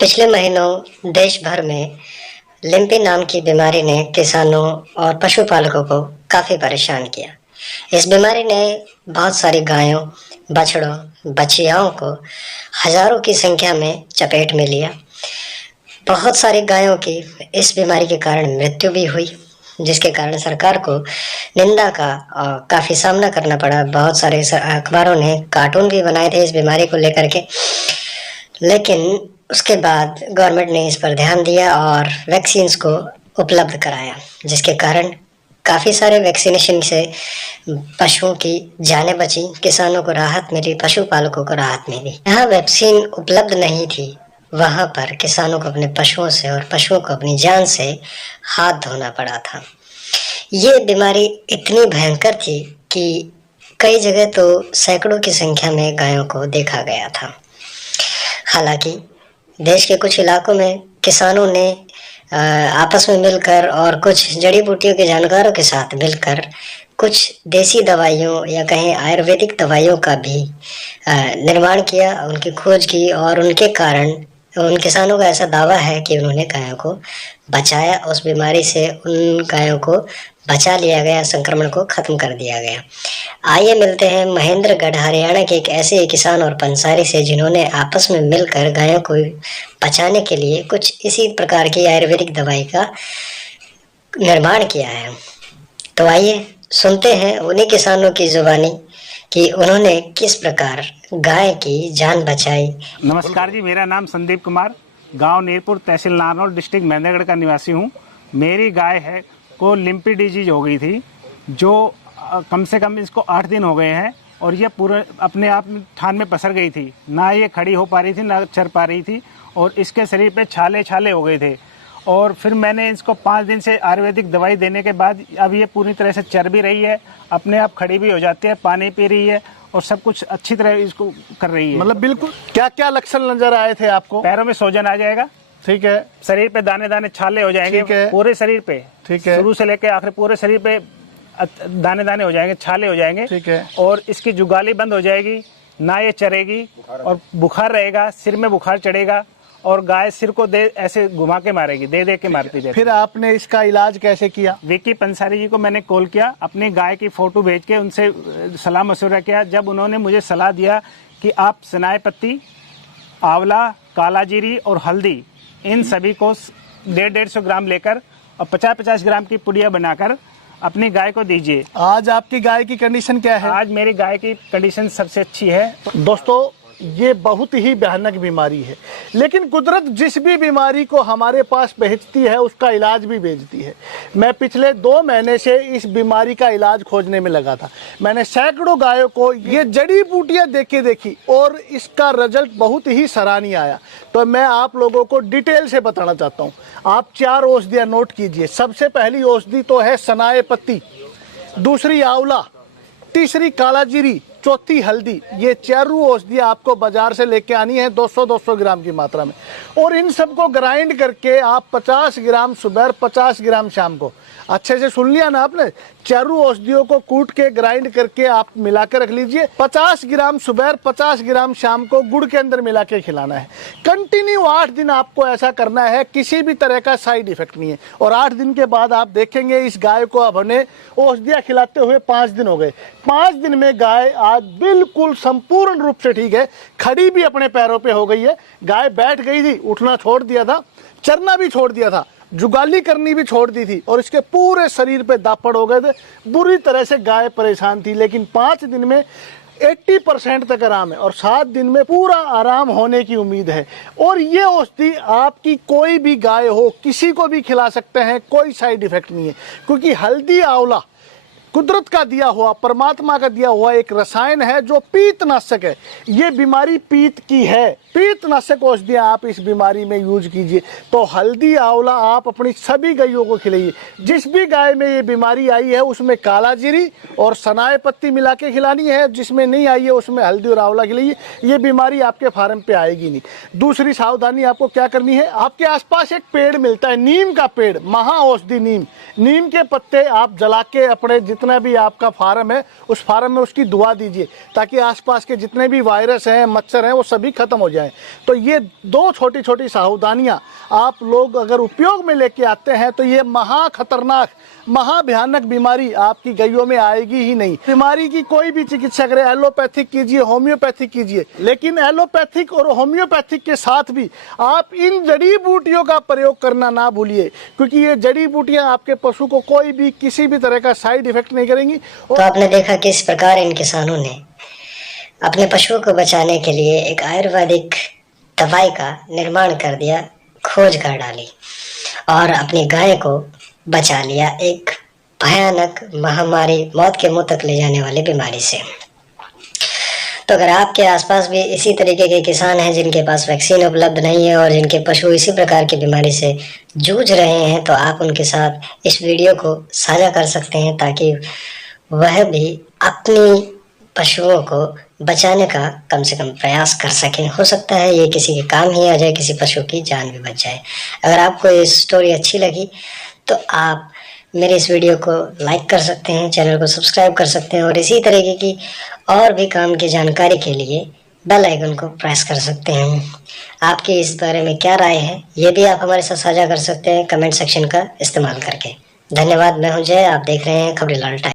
पिछले महीनों देश भर में लिम्पी नाम की बीमारी ने किसानों और पशुपालकों को काफी परेशान किया। इस बीमारी ने बहुत सारी गायों, बछड़ों, बछियाओं को हजारों की संख्या में चपेट में लिया। बहुत सारी गायों की इस बीमारी के कारण मृत्यु भी हुई, जिसके कारण सरकार को निंदा का काफी सामना करना पड़ा। बहुत सारे अखबारों ने कार्टून भी बनाए थे इस बीमारी को लेकर के, लेकिन उसके बाद गवर्नमेंट ने इस पर ध्यान दिया और वैक्सीन्स को उपलब्ध कराया, जिसके कारण काफ़ी सारे वैक्सीनेशन से पशुओं की जानें बची, किसानों को राहत मिली, पशुपालकों को राहत मिली। जहाँ वैक्सीन उपलब्ध नहीं थी वहाँ पर किसानों को अपने पशुओं से और पशुओं को अपनी जान से हाथ धोना पड़ा था। ये बीमारी इतनी भयंकर थी कि कई जगह तो सैकड़ों की संख्या में गायों को देखा गया था। हालांकि देश के कुछ इलाकों में किसानों ने आपस में मिलकर और कुछ जड़ी बूटियों के जानकारों के साथ मिलकर कुछ देसी दवाइयों या कहीं आयुर्वेदिक दवाइयों का भी निर्माण किया, उनकी खोज की, और उनके कारण उन किसानों का ऐसा दावा है कि उन्होंने गायों को बचाया, उस बीमारी से उन गायों को बचा लिया गया, संक्रमण को खत्म कर दिया गया। आइए मिलते हैं महेंद्रगढ़ हरियाणा के एक ऐसे किसान और पंसारी से जिन्होंने आपस में मिलकर गायों को बचाने के लिए कुछ इसी प्रकार की आयुर्वेदिक दवाई का निर्माण किया है। तो आइए सुनते हैं उन्हीं किसानों की जुबानी कि उन्होंने किस प्रकार गाय की जान बचाई। नमस्कार जी, मेरा नाम संदीप कुमार, गांव नीरपुर, तहसील नारनौल, डिस्ट्रिक्ट महेंद्रगढ़ का निवासी हूं। मेरी गाय है को लिम्पी डिजीज हो गई थी, जो कम से कम इसको 8 दिन हो गए हैं, और ये पूरे अपने आप थान में पसर गई थी। ना ये खड़ी हो पा रही थी, ना चर पा रही थी, और इसके शरीर पे छाले छाले हो गए थे। और फिर मैंने इसको 5 दिन से आयुर्वेदिक दवाई देने के बाद अब ये पूरी तरह से चर भी रही है, अपने आप खड़ी भी हो जाती है, पानी पी रही है, और सब कुछ अच्छी तरह इसको कर रही है। मतलब बिल्कुल। क्या क्या लक्षण नजर आए थे आपको? पैरों में सूजन आ जाएगा, ठीक है। शरीर पे दाने दाने छाले हो जाएंगे, पूरे शरीर पे, ठीक है, शुरू से लेकर आखिर पूरे शरीर पे दाने दाने हो जाएंगे, छाले हो जाएंगे, ठीक है। और इसकी जुगाली बंद हो जाएगी, ना ये चरेगी, और बुखार रहेगा, सिर में बुखार चढ़ेगा, और गाय सिर को दे ऐसे घुमा के मारेगी, दे दे के मारती रहती। फिर आपने इसका इलाज कैसे किया? विकी पंसारी जी को मैंने कॉल किया, अपनी गाय की फोटो भेज के उनसे सलाह मशवरा किया। जब उन्होंने मुझे सलाह दिया कि आप सनाए पत्ती, आंवला, काला जीरी और हल्दी, इन सभी को 150-150 ग्राम लेकर और 50-50 ग्राम की पुड़िया बनाकर अपनी गाय को दीजिए। आज आपकी गाय की कंडीशन क्या है? आज मेरी गाय की कंडीशन सबसे अच्छी है। दोस्तों, ये बहुत ही भयानक बीमारी है, लेकिन कुदरत जिस भी बीमारी को हमारे पास भेजती है उसका इलाज भी भेजती है। मैं पिछले 2 महीने से इस बीमारी का इलाज खोजने में लगा था। मैंने सैकड़ों गायों को ये जड़ी बूटियां देखी और इसका रिजल्ट बहुत ही सराहनीय आया। तो मैं आप लोगों को डिटेल से बताना चाहता हूँ। आप 4 औषधियाँ नोट कीजिए। सबसे पहली औषधि तो है सनाए पत्ती, दूसरी आंवला, तीसरी काला जीरी, चौथी हल्दी। ये 4 औषधियाँ आपको बाजार से लेके आनी है 200-200 ग्राम की मात्रा में, और इन सबको ग्राइंड करके आप 50 ग्राम सुबह, 50 ग्राम शाम को, अच्छे से सुन लिया ना आपने, 4 औषधियों को कूट के ग्राइंड करके आप मिला के रख लीजिए। 50 ग्राम सुबह, 50 ग्राम शाम को गुड़ के अंदर मिला के खिलाना है। कंटिन्यू 8 दिन आपको ऐसा करना है, किसी भी तरह का साइड इफेक्ट नहीं है। और 8 दिन के बाद आप देखेंगे इस गाय को अब हमने औषधियाँ खिलाते हुए 5 दिन हो गए। 5 दिन में गाय आज बिल्कुल संपूर्ण रूप से ठीक है, खड़ी भी अपने पैरों पे हो गई है। गाय बैठ गई थी, उठना छोड़ दिया था, चरना भी छोड़ दिया था, जुगाली करनी भी छोड़ दी थी, और इसके पूरे शरीर पे दापड़ हो गए थे। बुरी तरह से गाय परेशान थी, लेकिन 5 दिन में 80% तक आराम है, और 7 दिन में पूरा आराम होने की उम्मीद है। और ये औषधि आपकी कोई भी गाय हो, किसी को भी खिला सकते हैं, कोई साइड इफेक्ट नहीं है, क्योंकि हल्दी, आंवला कुदरत का दिया हुआ, परमात्मा का दिया हुआ एक रसायन है जो पीतनाशक है। ये बीमारी पीत की है, पीतनाशक औषधियाँ आप इस बीमारी में यूज कीजिए। तो हल्दी, आंवला आप अपनी सभी गायों को खिलाइए। जिस भी गाय में ये बीमारी आई है उसमें काला जीरी और सनाए पत्ती मिला के खिलानी है, जिसमें नहीं आई है उसमें हल्दी और आंवला खिलाइए। ये बीमारी आपके फार्म पे आएगी नहीं। दूसरी सावधानी आपको क्या करनी है, आपके आसपास एक पेड़ मिलता है, नीम का पेड़, महा औषधि नीम। नीम के पत्ते आप जला के अपने जितना भी आपका फार्म है उस फार्म में उसकी दुआ दीजिए, ताकि आसपास के जितने भी वायरस हैं, मच्छर हैं, वो सभी खत्म हो जाएं। तो ये 2 छोटी छोटी सावधानियां आप लोग अगर उपयोग में लेके आते हैं तो ये महा खतरनाक, महा भयानक बीमारी आपकी गायों में आएगी ही नहीं। बीमारी की कोई भी चिकित्सा करें, एलोपैथिक कीजिए, होम्योपैथिक कीजिए, लेकिन एलोपैथिक और होम्योपैथिक के साथ भी आप इन जड़ी बूटियों का प्रयोग करना ना भूलिए, क्योंकि ये जड़ी बूटियां आपके पशु को कोई भी किसी भी तरह का साइड इफेक्ट नहीं करेंगी। तो आपने देखा किस प्रकार इन किसानों ने अपने पशुओं को बचाने के लिए एक आयुर्वेदिक दवाई का निर्माण कर दिया, खोज कर डाली और अपनी गाय को बचा लिया एक भयानक महामारी, मौत के मुंह तक ले जाने वाली बीमारी से। तो अगर आपके आसपास भी इसी तरीके के किसान हैं जिनके पास वैक्सीन उपलब्ध नहीं है और जिनके पशु इसी प्रकार की बीमारी से जूझ रहे हैं, तो आप उनके साथ इस वीडियो को साझा कर सकते हैं, ताकि वह भी अपनी पशुओं को बचाने का कम से कम प्रयास कर सकें। हो सकता है ये किसी के काम ही आ जाए, किसी पशु की जान भी बच जाए। अगर आपको ये स्टोरी अच्छी लगी तो आप मेरे इस वीडियो को लाइक कर सकते हैं, चैनल को सब्सक्राइब कर सकते हैं और इसी तरीके की और भी काम की जानकारी के लिए बेल आइकन को प्रेस कर सकते हैं। आपकी इस बारे में क्या राय है, ये भी आप हमारे साथ साझा कर सकते हैं कमेंट सेक्शन का इस्तेमाल करके। धन्यवाद। मैं हूं जय, आप देख रहे हैं खबरीलाल टाइम्स।